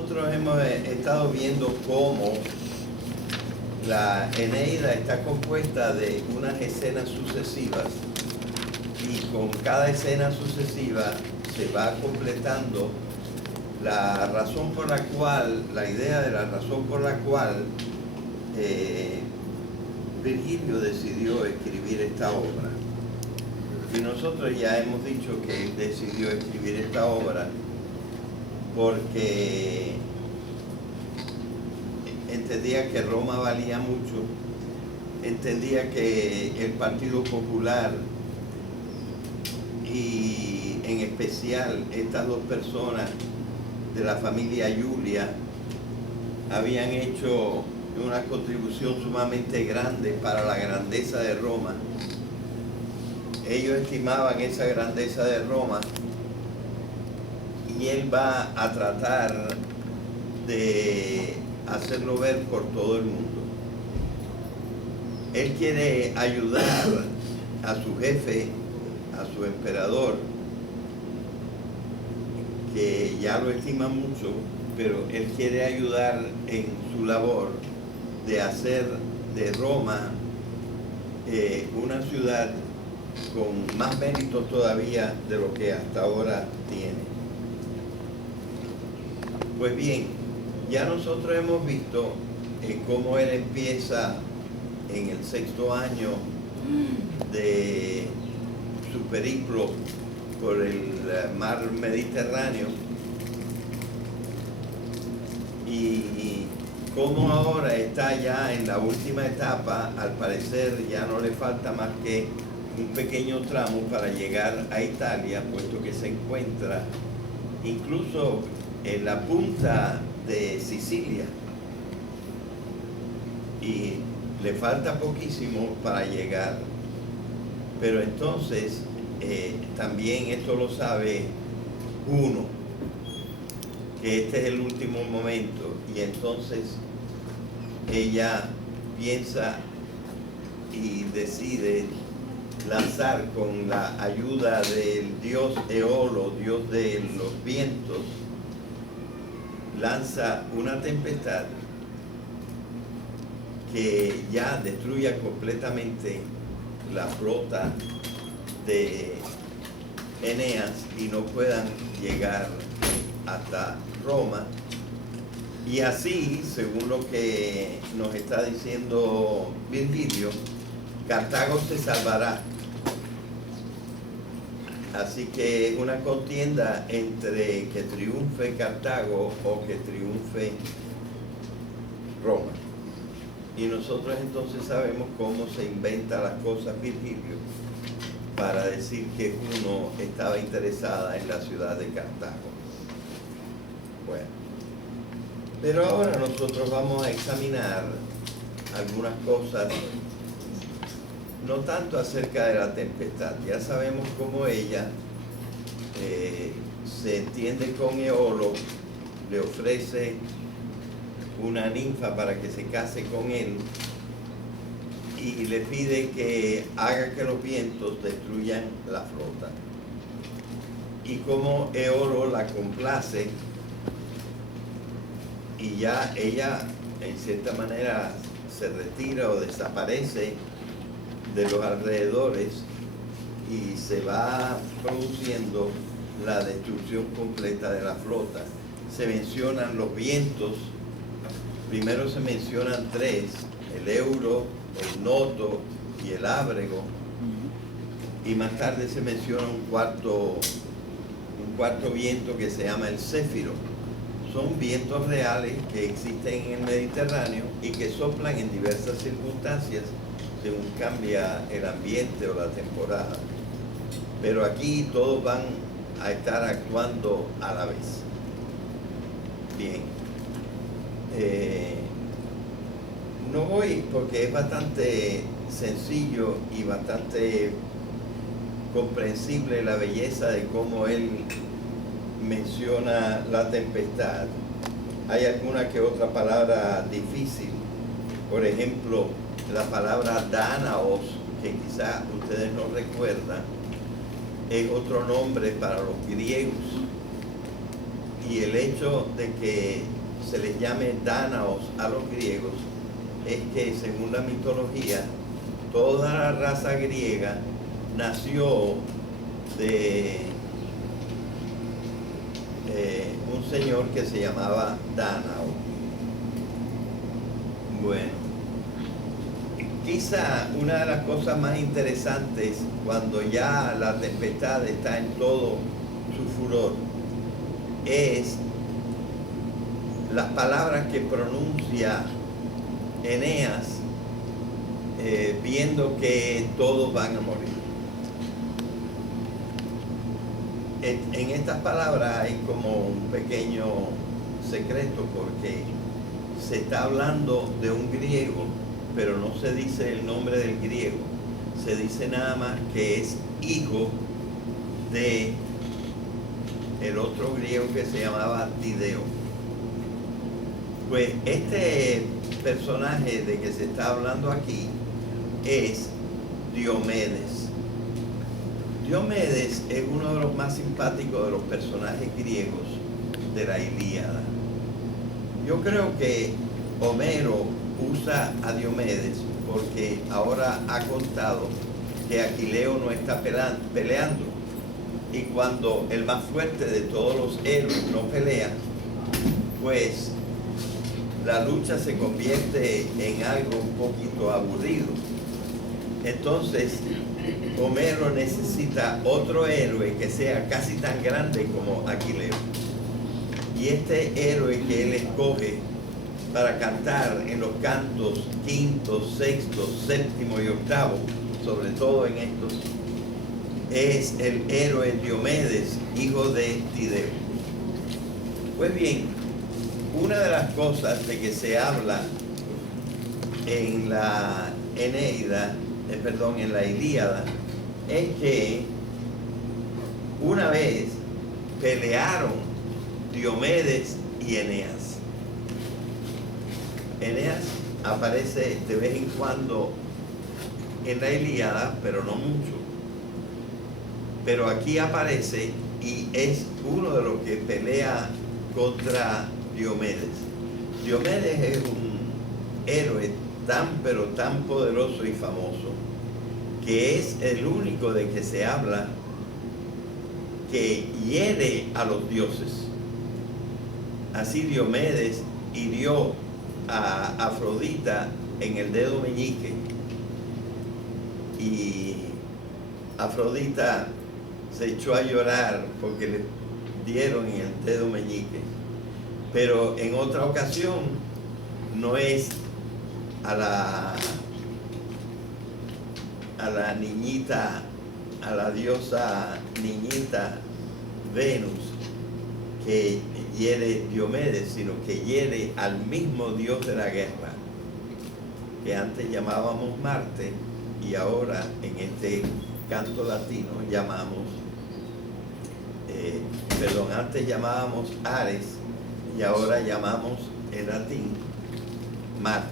nosotros hemos estado viendo cómo la Eneida está compuesta de unas escenas sucesivas y con cada escena sucesiva se va completando la razón por la cual, la idea de la razón por la cual Virgilio decidió escribir esta obra. Y nosotros ya hemos dicho que él decidió escribir esta obra porque entendía que Roma valía mucho, entendía que el Partido Popular y en especial estas dos personas de la familia Julia habían hecho una contribución sumamente grande para la grandeza de Roma. Ellos estimaban esa grandeza de Roma y él va a tratar de hacerlo ver por todo el mundo. Él quiere ayudar a su jefe, a su emperador, que ya lo estima mucho, pero él quiere ayudar en su labor de hacer de Roma una ciudad con más méritos todavía de lo que hasta ahora tiene. Pues bien, ya nosotros hemos visto cómo él empieza en el 6º año de su periplo por el mar Mediterráneo y cómo ahora está ya en la última etapa. Al parecer ya no le falta más que un pequeño tramo para llegar a Italia, puesto que se encuentra incluso en la punta de Sicilia y le falta poquísimo para llegar. Pero entonces también esto lo sabe uno, que este es el último momento, y entonces ella piensa y decide lanzar con la ayuda del dios Eolo, dios de los vientos, lanza una tempestad que ya destruya completamente la flota de Eneas y no puedan llegar hasta Roma. Y así, según lo que nos está diciendo Virgilio, Cartago se salvará. Así que es una contienda entre que triunfe Cartago o que triunfe Roma. Y nosotros entonces sabemos cómo se inventa las cosas Virgilio para decir que uno estaba interesada en la ciudad de Cartago. Bueno, pero ahora nosotros vamos a examinar algunas cosas, no tanto acerca de la tempestad. Ya sabemos cómo ella se entiende con Eolo, le ofrece una ninfa para que se case con él y le pide que haga que los vientos destruyan la flota. Y como Eolo la complace y ya ella en cierta manera se retira o desaparece de los alrededores y se va produciendo la destrucción completa de la flota. Se mencionan los vientos, primero se mencionan 3, el Euro, el Noto y el Ábrego, y más tarde se menciona un cuarto viento que se llama el Céfiro. Son vientos reales que existen en el Mediterráneo y que soplan en diversas circunstancias según cambia el ambiente o la temporada. Pero aquí todos van a estar actuando a la vez. Bien. No voy porque es bastante sencillo y bastante comprensible la belleza de cómo él menciona la tempestad. Hay alguna que otra palabra difícil, por ejemplo la palabra Dánaos, que quizás ustedes no recuerdan, es otro nombre para los griegos Y el hecho de que se les llame dánaos a los griegos es que, según la mitología, toda la raza griega nació de un señor que se llamaba Dánao. Bueno, quizá una de las cosas más interesantes cuando ya la tempestad está en todo su furor es las palabras que pronuncia Eneas viendo que todos van a morir. En estas palabras hay como un pequeño secreto, porque se está hablando de un griego, pero no se dice el nombre del griego, se dice nada más que es hijo de el otro griego que se llamaba Tideo. Pues este personaje de que se está hablando aquí es Diomedes. Diomedes es uno de los más simpáticos de los personajes griegos de la Ilíada. Yo creo que Homero usa a Diomedes porque ahora ha contado que Aquileo no está peleando, y cuando el más fuerte de todos los héroes no pelea, pues la lucha se convierte en algo un poquito aburrido. Entonces Homero necesita otro héroe que sea casi tan grande como Aquileo. Y este héroe que él escoge para cantar en los cantos quinto, sexto, séptimo y octavo, sobre todo en estos, es el héroe Diomedes, hijo de Tideo. Pues bien, una de las cosas de que se habla en la Eneida, en la Ilíada, es que una vez pelearon Diomedes y Eneas. Eneas aparece de vez en cuando en la Ilíada, pero no mucho. Pero aquí aparece y es uno de los que pelea contra Diomedes. Diomedes es un héroe pero tan poderoso y famoso, que es el único de que se habla que hiere a los dioses. Así Diomedes hirió a Afrodita en el dedo meñique, y Afrodita se echó a llorar porque le dieron en el dedo meñique. Pero en otra ocasión no es a la niñita, a la diosa niñita Venus que hiere Diomedes, sino que hiere al mismo dios de la guerra, que antes llamábamos Marte y ahora en este canto latino llamamos, antes llamábamos Ares y ahora llamamos en latín Marte.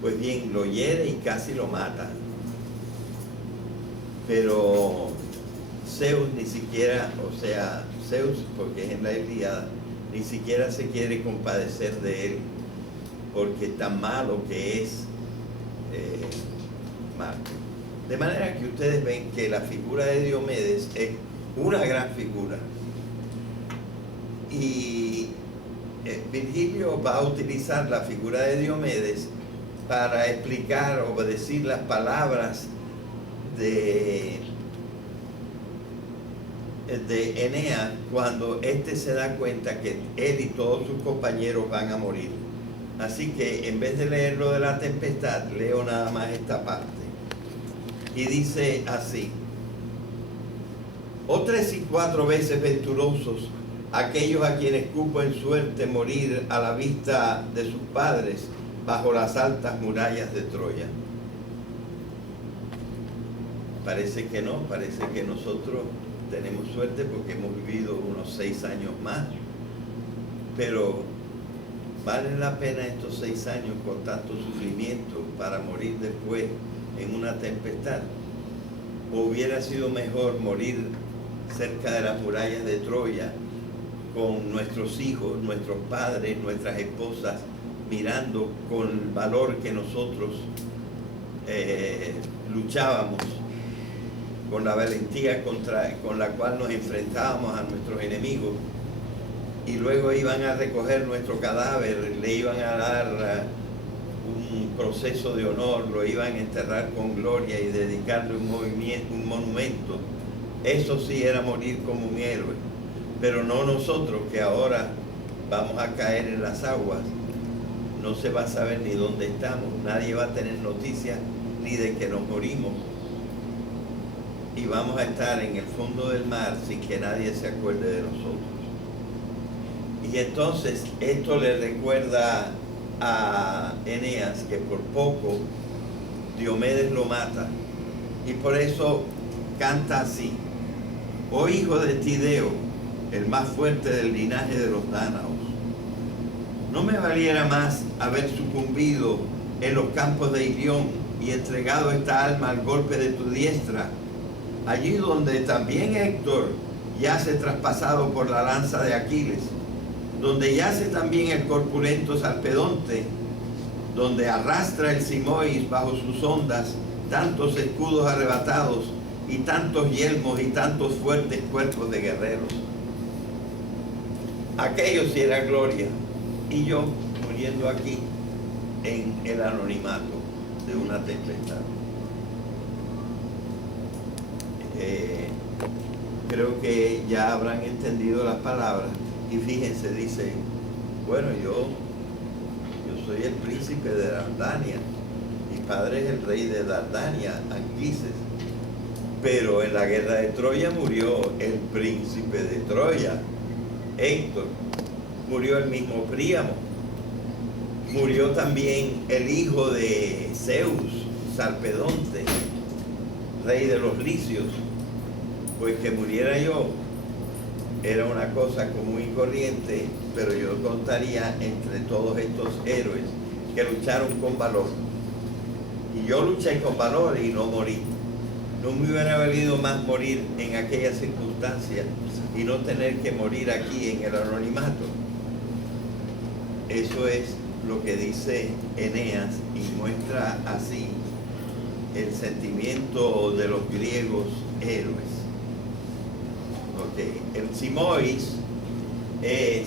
Pues bien, lo hiere y casi lo mata. Pero Zeus ni siquiera, Zeus, porque es en la Ilíada, ni siquiera se quiere compadecer de él, porque tan malo que es Marte. De manera que ustedes ven que la figura de Diomedes es una gran figura. Y Virgilio va a utilizar la figura de Diomedes para explicar o decir las palabras de Eneas cuando éste se da cuenta que él y todos sus compañeros van a morir. Así que en vez de leer lo de la tempestad, leo nada más esta parte. Y dice así: «Oh 3 y 4 veces venturosos aquellos a quienes cupo en suerte morir a la vista de sus padres bajo las altas murallas de Troya». Parece que no, parece que nosotros tenemos suerte porque hemos vivido unos 6 años más, pero ¿vale la pena estos 6 años con tanto sufrimiento para morir después en una tempestad? ¿O hubiera sido mejor morir cerca de las murallas de Troya con nuestros hijos, nuestros padres, nuestras esposas, mirando con el valor que nosotros luchábamos, con la valentía con la cual nos enfrentábamos a nuestros enemigos, y luego iban a recoger nuestro cadáver, le iban a dar un proceso de honor, lo iban a enterrar con gloria y dedicarle un monumento. Eso sí era morir como un héroe, pero no nosotros, que ahora vamos a caer en las aguas. No se va a saber ni dónde estamos, nadie va a tener noticias ni de que nos morimos, y vamos a estar en el fondo del mar sin que nadie se acuerde de nosotros. Y entonces esto le recuerda a Eneas que por poco Diomedes lo mata, y por eso canta así: oh hijo de Tideo, el más fuerte del linaje de los dánaos, ¿no me valiera más haber sucumbido en los campos de Ilión y entregado esta alma al golpe de tu diestra, allí donde también Héctor yace traspasado por la lanza de Aquiles, donde yace también el corpulento Sarpedonte, donde arrastra el Simois bajo sus ondas tantos escudos arrebatados y tantos yelmos y tantos fuertes cuerpos de guerreros? Aquello sí era gloria, y yo muriendo aquí en el anonimato de una tempestad. Creo que ya habrán entendido las palabras, y fíjense, dice, bueno, yo soy el príncipe de Dardania, mi padre es el rey de Dardania, Anquises, pero en la guerra de Troya murió el príncipe de Troya, Héctor, murió el mismo Príamo, murió también el hijo de Zeus, Sarpedonte, rey de los licios. Pues que muriera yo era una cosa común y corriente, pero yo contaría entre todos estos héroes que lucharon con valor. Y yo luché con valor y no morí. No me hubiera valido más morir en aquella circunstancia y no tener que morir aquí en el anonimato. Eso es lo que dice Eneas, y muestra así el sentimiento de los griegos héroes. Okay. El Simois es,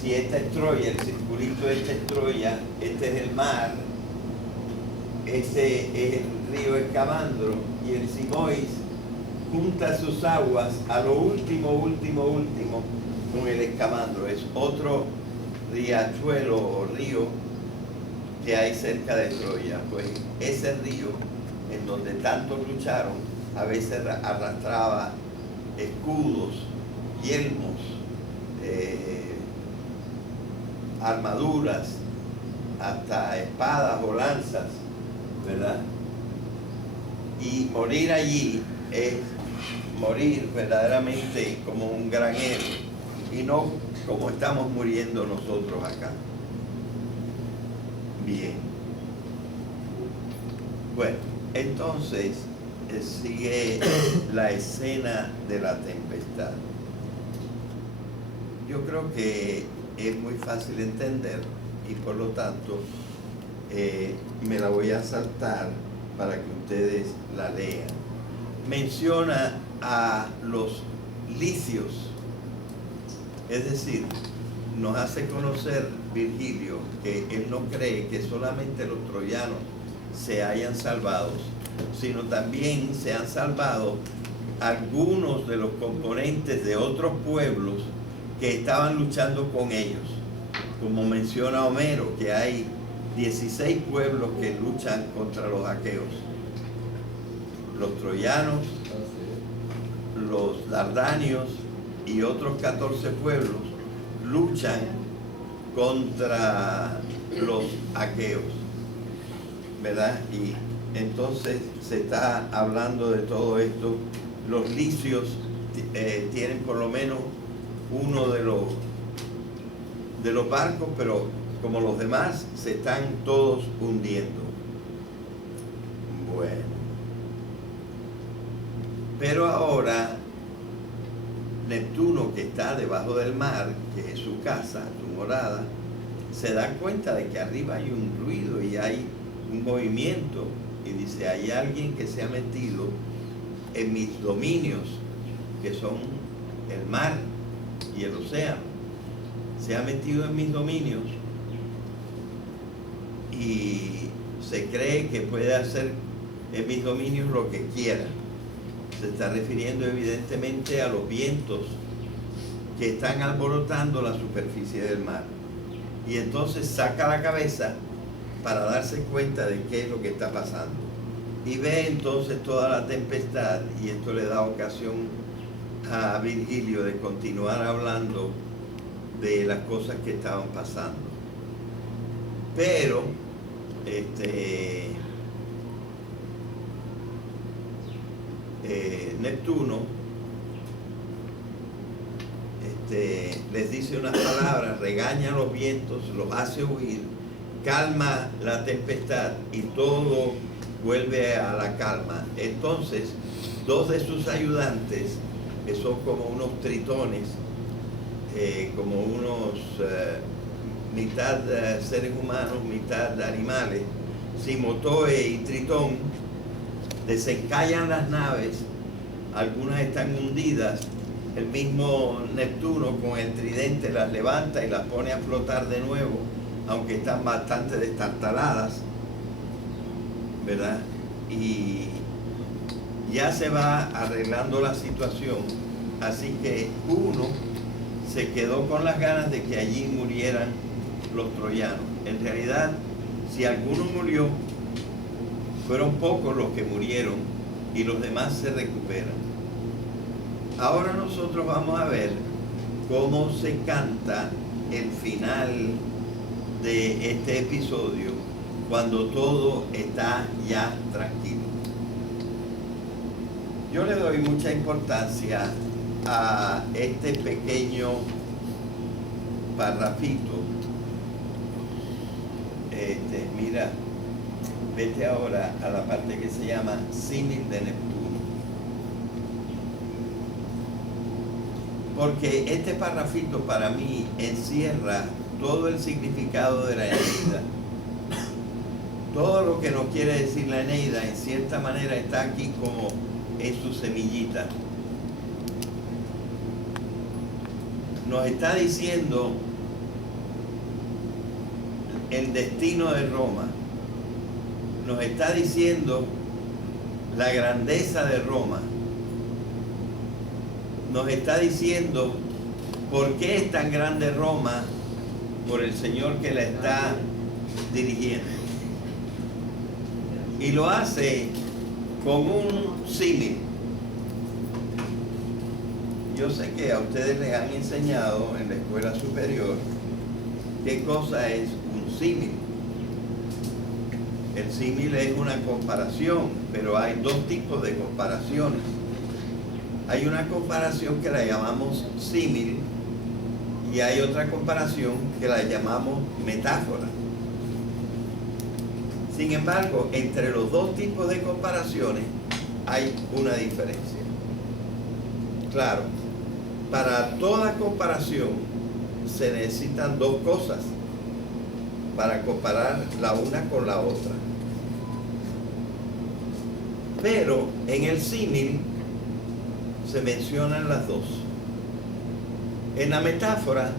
si esta es Troya, el circulito este es Troya, este es el mar, este es el río Escamandro, y el Simois junta sus aguas a lo último con el Escamandro. Es otro riachuelo o río que hay cerca de Troya. Pues ese río, en donde tantos lucharon, a veces arrastraba escudos, yelmos, armaduras, hasta espadas o lanzas, ¿verdad? Y morir allí es morir verdaderamente como un gran héroe, y no como estamos muriendo nosotros acá. Bien. Bueno, entonces sigue la escena de la tempestad. Yo creo que es muy fácil entender, y por lo tanto me la voy a saltar para que ustedes la lean. Menciona a los licios, es decir, nos hace conocer Virgilio que él no cree que solamente los troyanos se hayan salvado, sino también se han salvado algunos de los componentes de otros pueblos que estaban luchando con ellos. Como menciona Homero, que hay 16 pueblos que luchan contra los aqueos: los troyanos, los dardanios y otros 14 pueblos luchan contra los aqueos, ¿verdad? Y entonces se está hablando de todo esto. Los licios tienen por lo menos uno de los barcos, pero como los demás se están todos hundiendo. Bueno, pero ahora Neptuno, que está debajo del mar, que es su casa, su morada, se da cuenta de que arriba hay un ruido y hay un movimiento, y dice, hay alguien que se ha metido en mis dominios, que son el mar y el océano. Se ha metido en mis dominios y se cree que puede hacer en mis dominios lo que quiera. Se está refiriendo evidentemente a los vientos que están alborotando la superficie del mar. Y entonces saca la cabeza para darse cuenta de qué es lo que está pasando. Y ve entonces toda la tempestad, y esto le da ocasión a Virgilio de continuar hablando de las cosas que estaban pasando. Pero Neptuno les dice unas palabras, regaña a los vientos, los hace huir, calma la tempestad y todo vuelve a la calma. Entonces, dos de sus ayudantes, que son como unos tritones, como unos mitad seres humanos, mitad animales, Simotoe y Tritón, desencallan las naves, algunas están hundidas, el mismo Neptuno con el tridente las levanta y las pone a flotar de nuevo, aunque están bastante destartaladas, ¿verdad? Y ya se va arreglando la situación, así que uno se quedó con las ganas de que allí murieran los troyanos. En realidad, si alguno murió, fueron pocos los que murieron y los demás se recuperan. Ahora nosotros vamos a ver cómo se canta el final de este episodio cuando todo está ya tranquilo. Yo le doy mucha importancia a este pequeño parrafito. Mira, vete ahora a la parte que se llama símil de Neptuno. Porque este parrafito para mí encierra todo el significado de la Eneida. Todo lo que nos quiere decir la Eneida, en cierta manera, está aquí como en su semillita. Nos está diciendo el destino de Roma. Nos está diciendo la grandeza de Roma. Nos está diciendo por qué es tan grande Roma por el Señor que la está dirigiendo. Y lo hace con un símil. Yo sé que a ustedes les han enseñado en la escuela superior qué cosa es un símil. El símil es una comparación, pero hay dos tipos de comparaciones. Hay una comparación que la llamamos símil y hay otra comparación que la llamamos metáfora. Sin embargo, entre los dos tipos de comparaciones hay una diferencia. Claro, para toda comparación se necesitan dos cosas para comparar la una con la otra. Pero en el símil se mencionan las dos. En la metáfora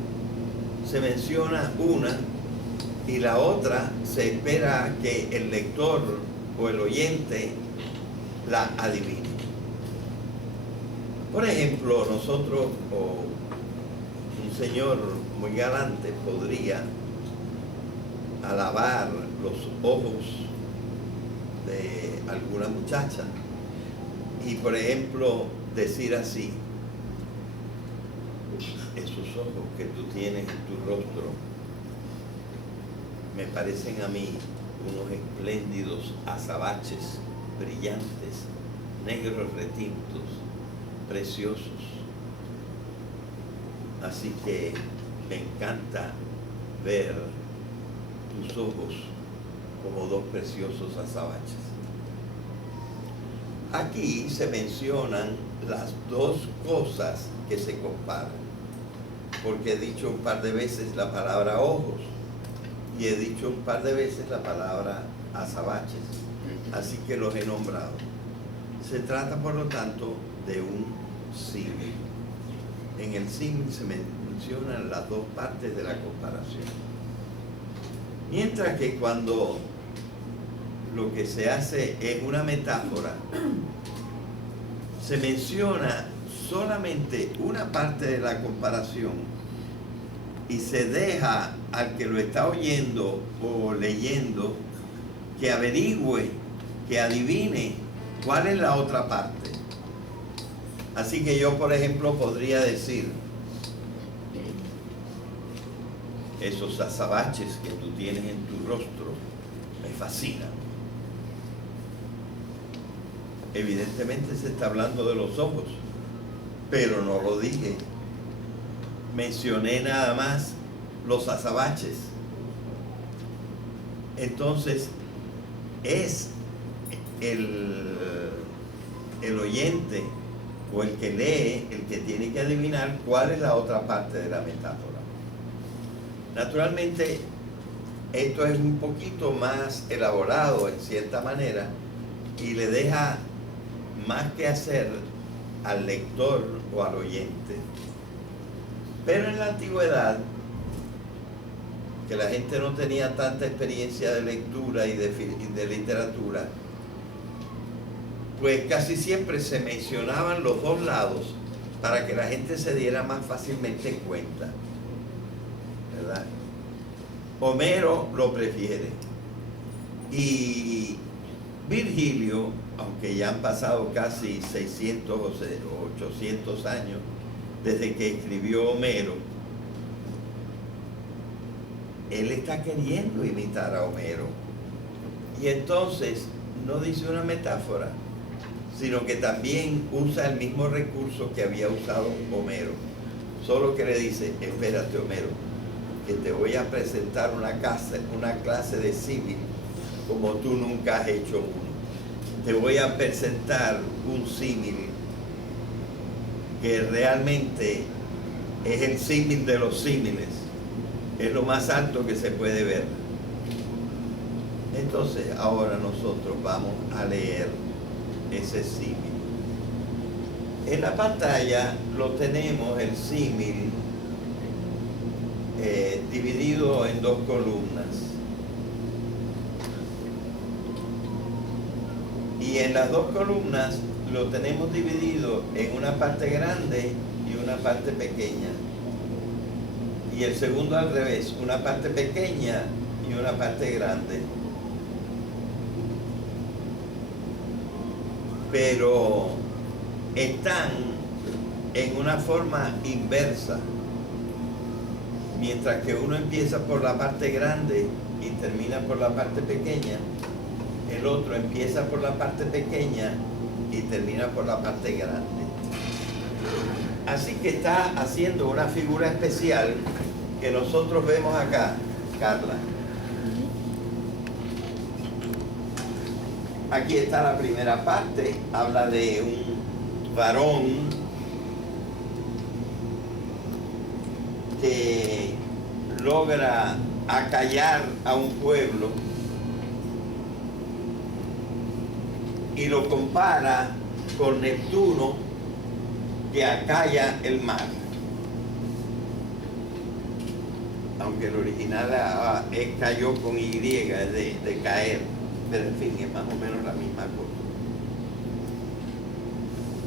se menciona una y la otra se espera que el lector o el oyente la adivine. Por ejemplo, nosotros o un señor muy galante podría alabar los ojos de alguna muchacha y, por ejemplo, decir así: esos ojos que tú tienes en tu rostro me parecen a mí unos espléndidos azabaches brillantes, negros retintos, preciosos. Así que me encanta ver tus ojos como dos preciosos azabaches. Aquí se mencionan las dos cosas que se comparan, porque he dicho un par de veces la palabra ojos y he dicho un par de veces la palabra azabaches, así que los he nombrado. Se trata, por lo tanto, de un símil. En el símil se mencionan las dos partes de la comparación. Mientras que cuando lo que se hace es una metáfora, se menciona solamente una parte de la comparación y se deja al que lo está oyendo o leyendo que averigüe, que adivine cuál es la otra parte. Así que yo, por ejemplo, podría decir: esos azabaches que tú tienes en tu rostro me fascinan. Evidentemente se está hablando de los ojos, pero no lo dije. Mencioné nada más los azabaches. Entonces, es el oyente o el que lee el que tiene que adivinar cuál es la otra parte de la metáfora. Naturalmente, esto es un poquito más elaborado en cierta manera y le deja más que hacer al lector o al oyente. Pero en la antigüedad, que la gente no tenía tanta experiencia de lectura y de literatura, pues casi siempre se mencionaban los dos lados para que la gente se diera más fácilmente cuenta, ¿verdad? Homero lo prefiere y Virgilio, aunque ya han pasado casi 600 o 800 años desde que escribió Homero, él está queriendo imitar a Homero. Y entonces no dice una metáfora, sino que también usa el mismo recurso que había usado Homero. Solo que le dice: espérate, Homero, que te voy a presentar una clase de símil como tú nunca has hecho uno. Te voy a presentar un símil que realmente es el símil de los símiles. Es lo más alto que se puede ver. Entonces, ahora nosotros vamos a leer ese símil. En la pantalla lo tenemos, el símil, dividido en dos columnas. Y en las dos columnas lo tenemos dividido en una parte grande y una parte pequeña. Y el segundo al revés, una parte pequeña y una parte grande. Pero están en una forma inversa. Mientras que uno empieza por la parte grande y termina por la parte pequeña, el otro empieza por la parte pequeña y termina por la parte grande. Así que está haciendo una figura especial que nosotros vemos acá, Carla. Aquí está la primera parte, habla de un varón que logra acallar a un pueblo y lo compara con Neptuno, que acalla el mar. Aunque el original es cayó con Y, es de caer, pero en fin, es más o menos la misma cosa.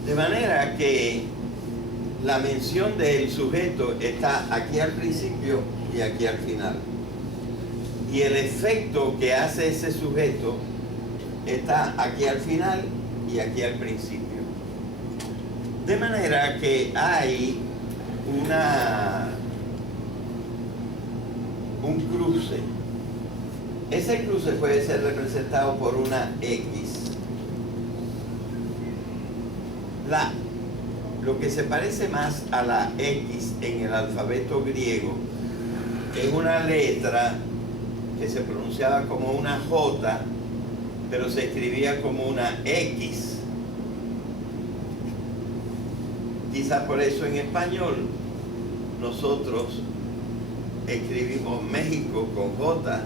De manera que la mención del sujeto está aquí al principio y aquí al final. Y el efecto que hace ese sujeto está aquí al final y aquí al principio. De manera que hay un cruce. Ese cruce puede ser representado por una X. Lo que se parece más a la X en el alfabeto griego es una letra que se pronunciaba como una J, pero se escribía como una X Quizás por eso en español nosotros escribimos México con J,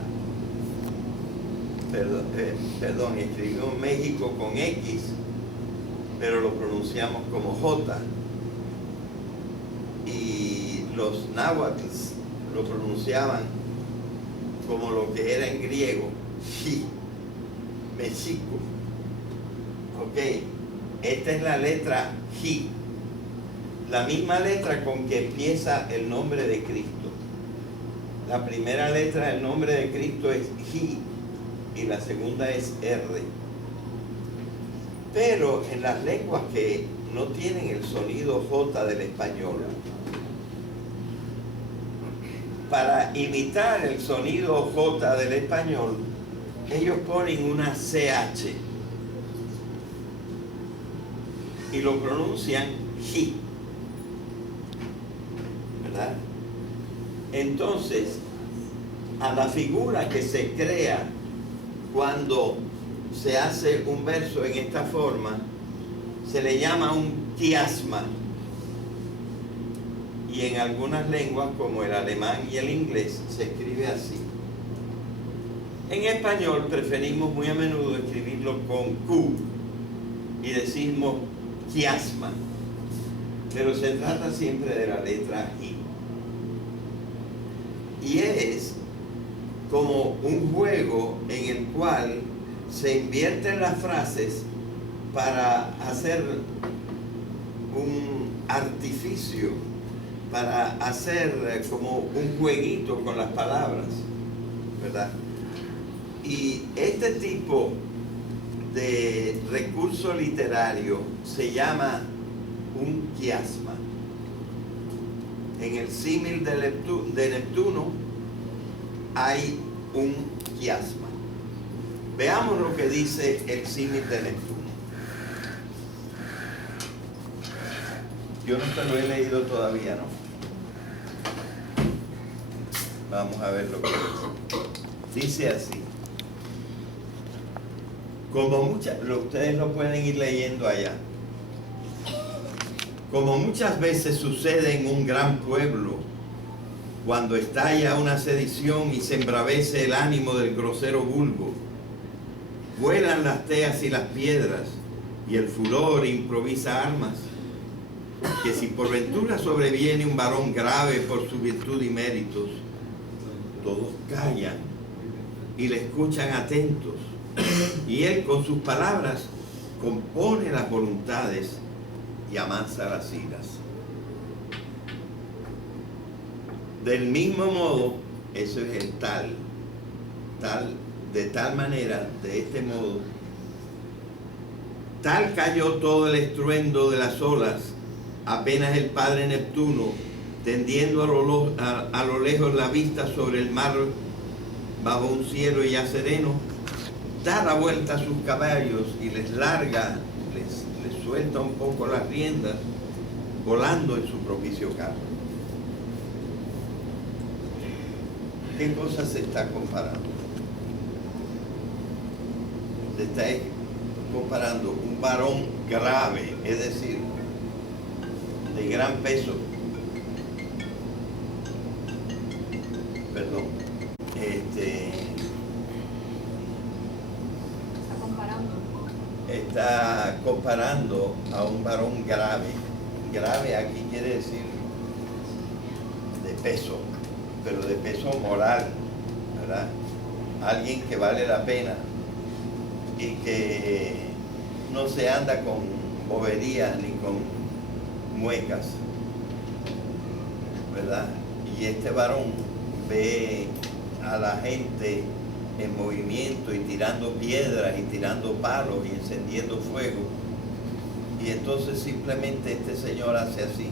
escribimos México con X, pero lo pronunciamos como J. Y los náhuatl lo pronunciaban como lo que era en griego, Ji, México. Ok, esta es la letra Ji, la misma letra con que empieza el nombre de Cristo. La primera letra del nombre de Cristo es Ji y la segunda es R. Pero en las lenguas que no tienen el sonido J del español, para imitar el sonido J del español, ellos ponen una CH y lo pronuncian Ji, ¿verdad? Entonces, a la figura que se crea cuando se hace un verso en esta forma, se le llama un quiasma. Y en algunas lenguas, como el alemán y el inglés, se escribe así. En español preferimos muy a menudo escribirlo con Q y decimos quiasma, pero se trata siempre de la letra I. Y es como un juego en el cual se invierten las frases para hacer un artificio, para hacer como un jueguito con las palabras, ¿verdad? Y este tipo de recurso literario se llama un quiasma. En el símil de Neptuno hay un quiasma. Veamos lo que dice el símil de Neptuno. Yo no te lo he leído todavía, ¿no? Vamos a ver lo que dice. Dice así. Ustedes lo pueden ir leyendo allá. Como muchas veces sucede en un gran pueblo, cuando estalla una sedición y se embravece el ánimo del grosero vulgo, vuelan las teas y las piedras, y el furor improvisa armas, que si por ventura sobreviene un varón grave por su virtud y méritos, todos callan y le escuchan atentos, y él con sus palabras compone las voluntades y amansa las iras. Del mismo modo, eso es el de tal manera, de este modo, tal cayó todo el estruendo de las olas, apenas el padre Neptuno, tendiendo a lo lejos la vista sobre el mar bajo un cielo ya sereno, da la vuelta a sus caballos y les suelta un poco las riendas, volando en su propicio carro. ¿Qué cosa se está comparando? Se está comparando un varón grave, es decir, de gran peso. Perdón. Está comparando a un varón grave. Grave aquí quiere decir de peso, pero de peso moral, ¿verdad? Alguien que vale la pena y que no se anda con boberías ni con muecas, ¿verdad? Y este varón ve a la gente en movimiento y tirando piedras y tirando palos y encendiendo fuego, y entonces simplemente este señor hace así,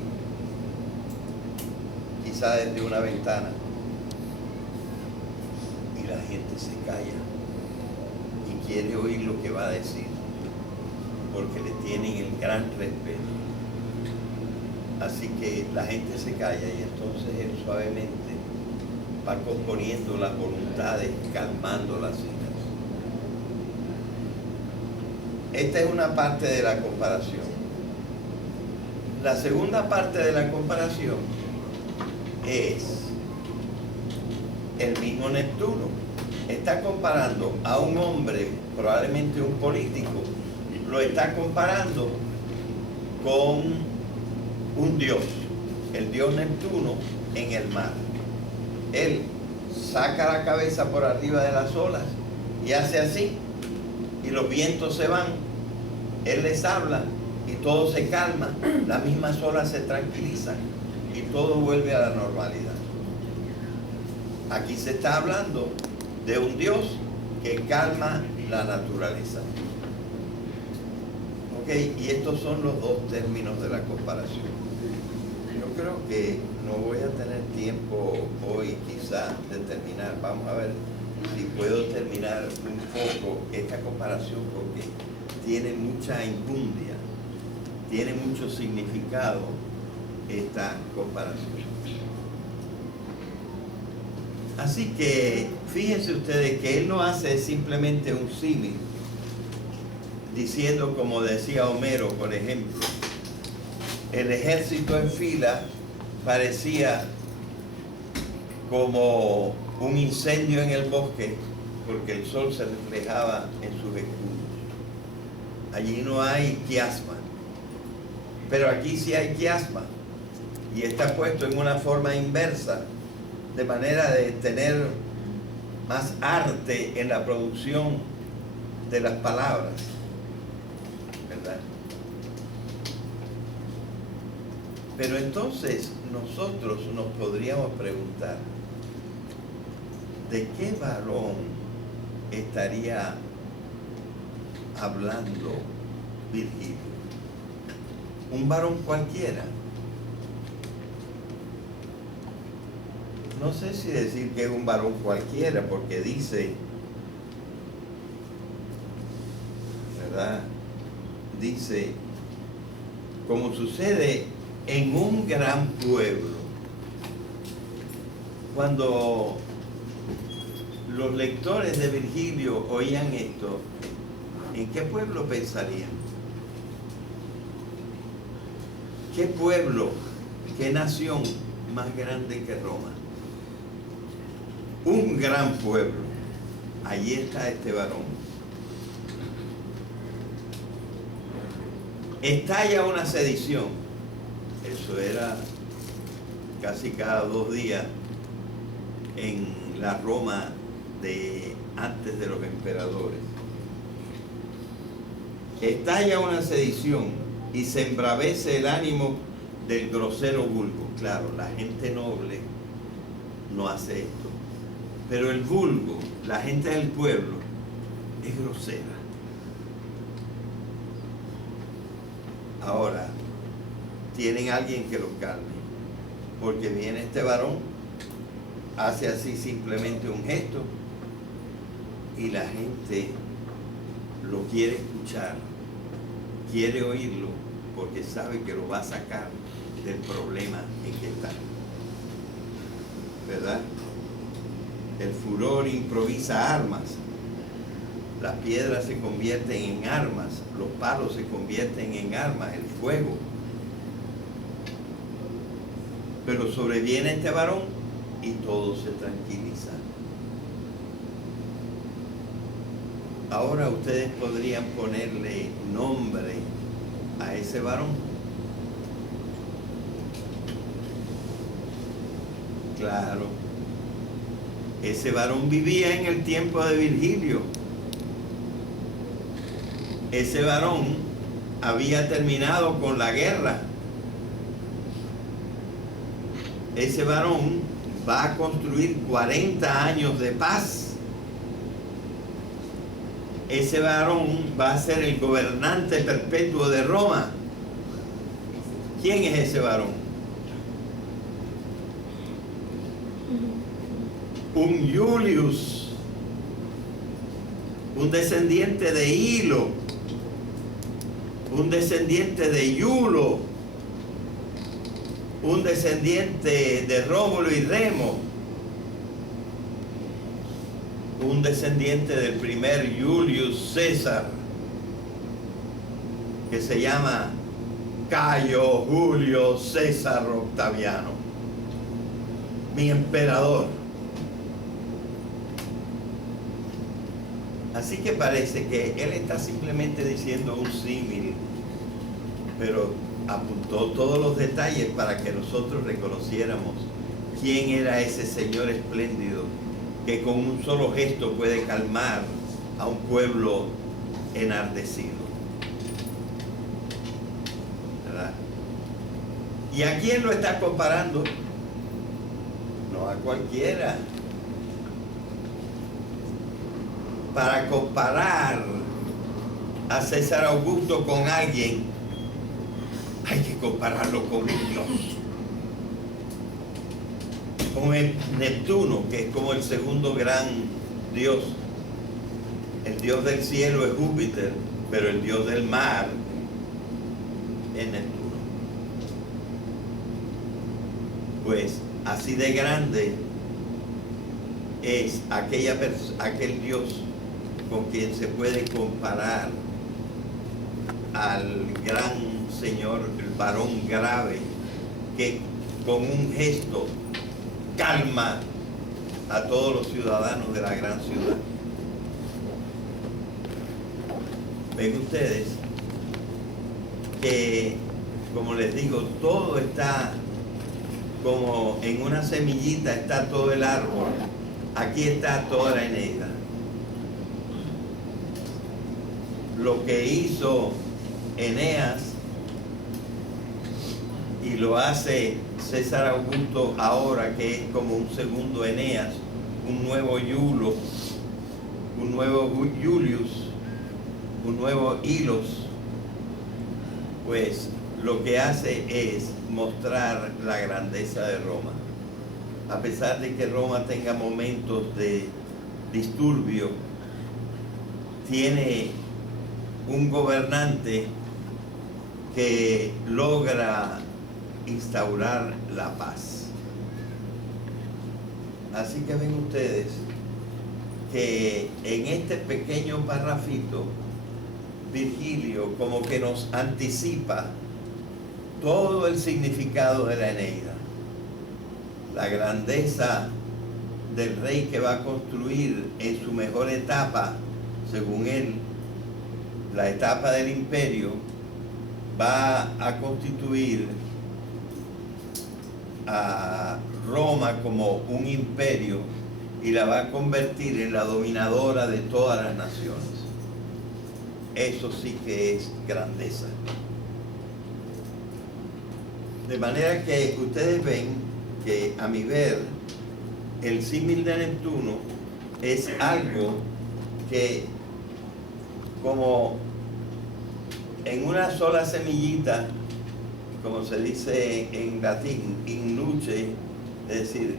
quizá desde una ventana, y la gente se calla y quiere oír lo que va a decir, porque le tienen el gran respeto. Así que la gente se calla y entonces él suavemente va componiendo las voluntades, calmando las iras. Esta es una parte de la comparación. La segunda parte de la comparación es el mismo Neptuno. Está comparando a un hombre, probablemente un político, lo está comparando con un dios, el dios Neptuno en el mar. Él saca la cabeza por arriba de las olas y hace así, y los vientos se van, él les habla y todo se calma, las mismas olas se tranquilizan y todo vuelve a la normalidad. Aquí se está hablando de un Dios que calma la naturaleza. Ok, y estos son los dos términos de la comparación. Yo creo que no voy a tener tiempo hoy quizás de terminar. Vamos a ver si puedo terminar un poco esta comparación porque tiene mucha injundia, tiene mucho significado esta comparación. Así que fíjense ustedes que él no hace simplemente un símil, diciendo como decía Homero, por ejemplo, el ejército en fila parecía como un incendio en el bosque porque el sol se reflejaba en sus escudos. Allí no hay quiasma, pero aquí sí hay quiasma y está puesto en una forma inversa, de manera de tener más arte en la producción de las palabras, ¿verdad? Pero entonces nosotros nos podríamos preguntar, ¿de qué varón estaría hablando Virgilio? ¿Un varón cualquiera? No sé si decir que es un varón cualquiera, porque dice, ¿verdad? Dice, como sucede en un gran pueblo. Cuando los lectores de Virgilio oían esto, ¿en qué pueblo pensarían? ¿Qué pueblo, qué nación más grande que Roma? Un gran pueblo. Allí está este varón. Estalla una sedición. Eso era casi cada 2 días en la Roma de antes de los emperadores. Estalla una sedición y se embravece el ánimo del grosero vulgo. Claro, la gente noble no hace esto. Pero el vulgo, la gente del pueblo, es grosera. Ahora, tienen alguien que los calme, porque viene este varón, hace así simplemente un gesto, y la gente lo quiere escuchar, quiere oírlo, porque sabe que lo va a sacar del problema en que está. ¿Verdad? El furor improvisa armas, las piedras se convierten en armas, los palos se convierten en armas, el fuego. Pero sobreviene este varón y todo se tranquiliza. Ahora ustedes podrían ponerle nombre a ese varón. Claro. Ese varón vivía en el tiempo de Virgilio. Ese varón había terminado con la guerra. Ese varón va a construir 40 años de paz. Ese varón va a ser el gobernante perpetuo de Roma. ¿Quién es ese varón? Un Julius, un descendiente de Hilo, un descendiente de Iulo, un descendiente de Rómulo y Remo, un descendiente del primer Julius César, que se llama Cayo Julio César Octaviano, mi emperador. Así que parece que él está simplemente diciendo un símil, pero apuntó todos los detalles para que nosotros reconociéramos quién era ese señor espléndido que con un solo gesto puede calmar a un pueblo enardecido. ¿Verdad? ¿Y a quién lo está comparando? No a cualquiera. Para comparar a César Augusto con alguien, hay que compararlo con un Dios. Con el Neptuno, que es como el segundo gran dios. El dios del cielo es Júpiter, pero el dios del mar es Neptuno. Pues así de grande es aquel dios con quien se puede comparar al gran señor, el varón grave, que con un gesto calma a todos los ciudadanos de la gran ciudad. Ven ustedes que, como les digo, todo está como en una semillita, está todo el árbol. Aquí está toda la Eneida. Lo que hizo Eneas y lo hace César Augusto ahora, que es como un segundo Eneas, un nuevo Iulo, un nuevo Julius, un nuevo Hilos, pues lo que hace es mostrar la grandeza de Roma. A pesar de que Roma tenga momentos de disturbio, tiene un gobernante que logra instaurar la paz. Así que ven ustedes que en este pequeño parrafito, Virgilio como que nos anticipa todo el significado de la Eneida, la grandeza del rey que va a construir en su mejor etapa, según él, la etapa del imperio, va a constituir a Roma como un imperio y la va a convertir en la dominadora de todas las naciones. Eso sí que es grandeza. De manera que ustedes ven que, a mi ver, el símil de Neptuno es algo que, como en una sola semillita, como se dice en latín, in nuce, es decir,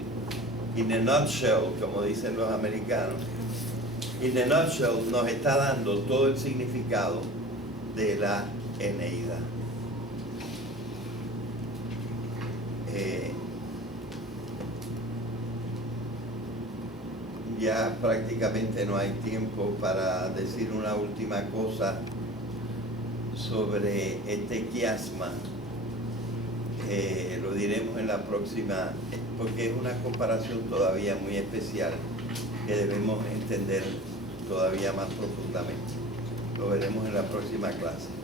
in a nutshell, como dicen los americanos, in a nutshell nos está dando todo el significado de la Eneida. Ya prácticamente no hay tiempo para decir una última cosa sobre este quiasma. Lo diremos en la próxima, porque es una comparación todavía muy especial que debemos entender todavía más profundamente. Lo veremos en la próxima clase.